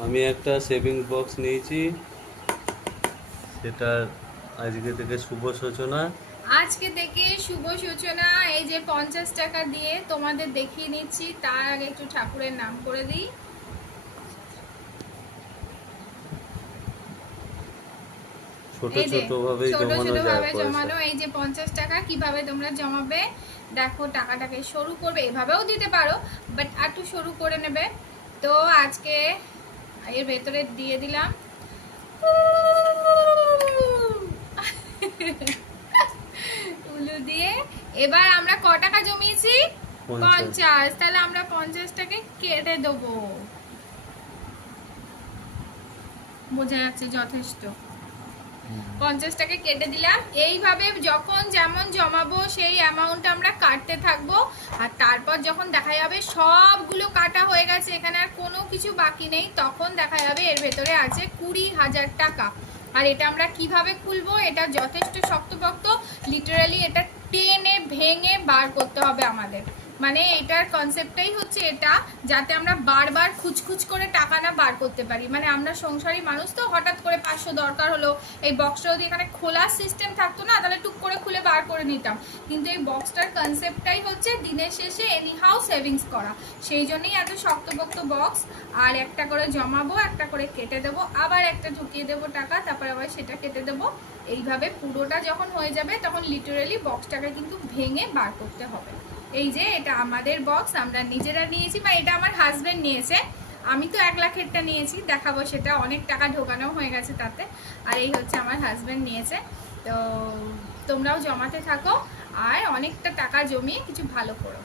আমি একটা saving box নিয়েছি, সেটার আজকে থেকে শুভ সূচনা। আজকে থেকে শুভ সূচনা। এই যে 50 টাকা দিয়ে তোমাদের দেখিয়ে নিচ্ছি, তার আগে একটু ঠাকুরের নাম করে দিই। ছোট এই যে ছোট ভাবেই ছোট জমানো ছোট যায় ভাবে পয়সা। জমানো। এই যে 50 টাকা কিভাবে তোমরা জমাবে দেখো, টাকাটাকে সরু করবে, এভাবেও দিতে পারো, বাট একটু সরু করে নেবে। তো আজকে এর ভেতরে দিয়ে দিলাম। উলু দিয়ে। এবার আমরা ক টাকা জমিয়েছি? 50। 50। তাহলে আমরা 50টাকে কেটে দেবো। বোঝা যাচ্ছে যথেষ্ট। 50টাকে কেটে দিলাম। এইভাবে যখন যেমন জমাবো সেই অ্যামাউন্ট আমরা কাটতে থাকবো। আর তারপর যখন দেখা যাবে সবগুলো কাটা হয়ে গেছে, এখানে আর কোনো কিছু বাকি নেই, তখন দেখা যাবে এর ভেতরে আছে 20,000 টাকা। আর এটা আমরা কিভাবে খুলবো? এটা যথেষ্ট শক্তপোক্ত, লিটারালি এটা টেনে ভেঙে বার করতে হবে আমাদের। মানে এটার কনসেপ্টটাই হচ্ছে এটা, যাতে আমরা বারবার খুচখুচ করে টাকা না বার করতে পারি। মানে আমরা সংসারী মানুষ, তো হঠাৎ করে 500 দরকার হলো, এই বক্সটা যদি এখানে খোলার সিস্টেম থাকতো না, তাহলে টুক করে খুলে বার করে নিতাম। কিন্তু এই বক্সটার কনসেপ্টটাই হচ্ছে দিনের শেষে এনি হাউ সেভিংস করা, সেই জন্যই এত শক্তপোক্ত বক্স। আর একটা করে জমাবো, একটা করে কেটে দেবো, আবার একটা ঢুকিয়ে দেবো টাকা, তারপর আবার সেটা কেটে দেবো। এইভাবে পুরোটা যখন হয়ে যাবে তখন লিটারালি বক্সটাকে কিন্তু ভেঙে বার করতে হবে। এই যে এটা আমাদের বক্স, আমরা নিজেরা নিয়েছি, বা এটা আমার হাজবেন্ড নিয়েছে। আমি তো 1,00,000-এরটা নিয়েছি, দেখাবো সেটা, অনেক টাকা ঢোকানো হয়ে গেছে তাতে। আর এই হচ্ছে আমার হাজবেন্ড নিয়েছে। তো তোমরাও জমাতে থাকো আর অনেকটা টাকা জমিয়ে কিছু ভালো করো।